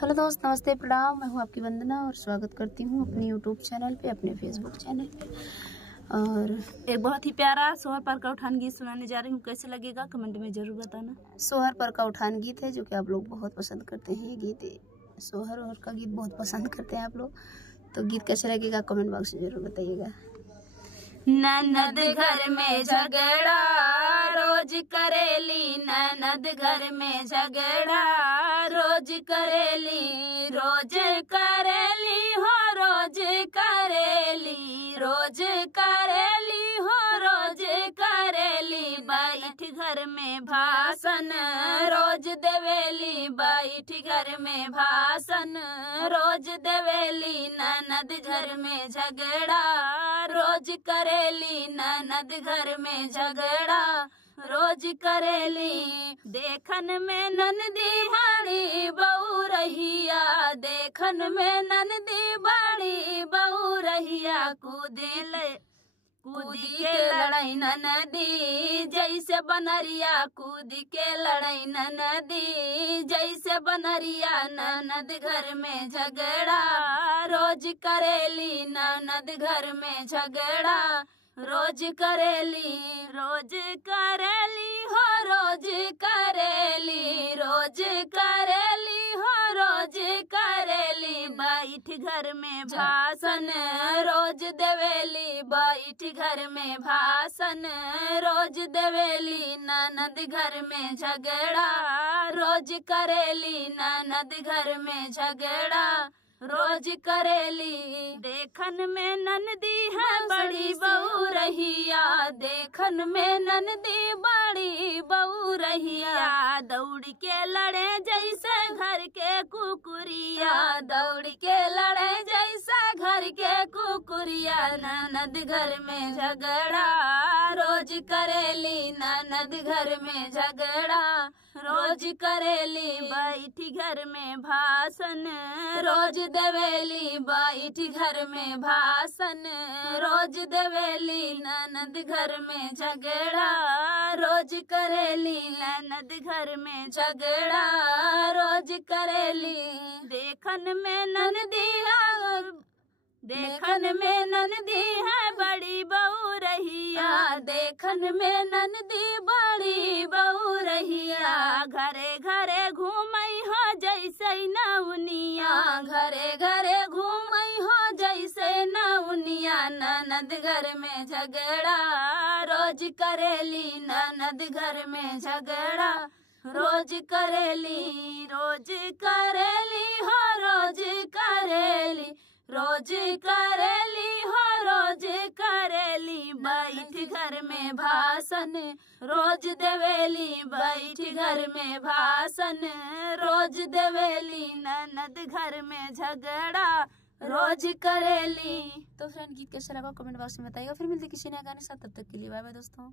Hello दोस्त, नमस्ते, प्रणाम। मैं हूं आपकी वंदना और स्वागत करती हूं अपने यूट्यूब चैनल पे, अपने फेसबुक चैनल पे। और एक बहुत ही प्यारा सोहर पर का उठान गीत सुनाने जा रही हूँ। कैसे लगेगा कमेंट में जरूर बताना। सोहर पर का उठान गीत है जो कि आप लोग बहुत पसंद करते हैं। ये गीत सोहर और का गीत बहुत पसंद करते हैं आप लोग। तो गीत कैसे लगेगा कमेंट बॉक्स में जरूर बताइएगा। ननद घर में झगड़ा रोज करेली, ननद घर में झगड़ा रोज करेली, रोज करेली हो रोज करेली, रोज करेली हो रोज करेली। बैठ घर में भाषण रोज देवेली, बैठ घर में भाषण रोज देवेली। ननद घर में झगड़ा रोज करेली, ननद घर में झगड़ा रोज करेली। देखन में ननदी बड़ी बहू रहिया, देखन में ननदी बड़ी बहू रहिया। कूदी के लड़ाई ननदी जैसे बनरिया, कूदी के लड़ाई ननदी जैसे बनरिया। ननद घर में झगड़ा रोज करेली, ननद घर में झगड़ा रोज करेली, रोज करेली हो रोज करेली, रोज करेली हो रोज करेली। बैठ घर में भाषण रोज देवेली, बैठ घर में भाषण रोज देवेली। ननद घर में झगड़ा रोज करेली, ननद घर में झगड़ा रोज करेली। देखन में ननदी है बड़ी बहू रहिया, देखन में ननदी बड़ी बहू रहिया। दौड़ के लड़े जैसे घर के कुकुरिया, दौड़ के लड़े जैसा घर के कुकुरिया। ननद घर में झगड़ा रोज करेली, ननद घर में झगड़ा रोज करेली। बैठी घर में भाषण रोज देवेली, बैठी घर में भाषण रोज देवेली। ननद घर में झगड़ा रोज करेली, ननद घर में झगड़ा रोज करेली। देखन में ननदी है, देखन में ननदी है बड़ी बहू रहिया, देखन में ननदी बड़ी बहू रहिया। घरे घरे घूमई हो जैसे नौनिया, घरे घरे घूमई हो जैसे नौनिया। ननद घर में झगड़ा रोज करेली, ननद घर में झगड़ा रोज करेली, रोज करेली हो रोज करेली, रोज करेली हो रोज करेली। बैठ घर में भाषण रोज देवेली, बैठ घर में भाषण रोज देवेली। ननद घर में झगड़ा रोज करेली। तो फ्रेंड, गीत कैसा लगा कमेंट बॉक्स में बताइएगा। फिर मिलते किसी नए गाने साथ, तब तक के लिए बाय बाय दोस्तों।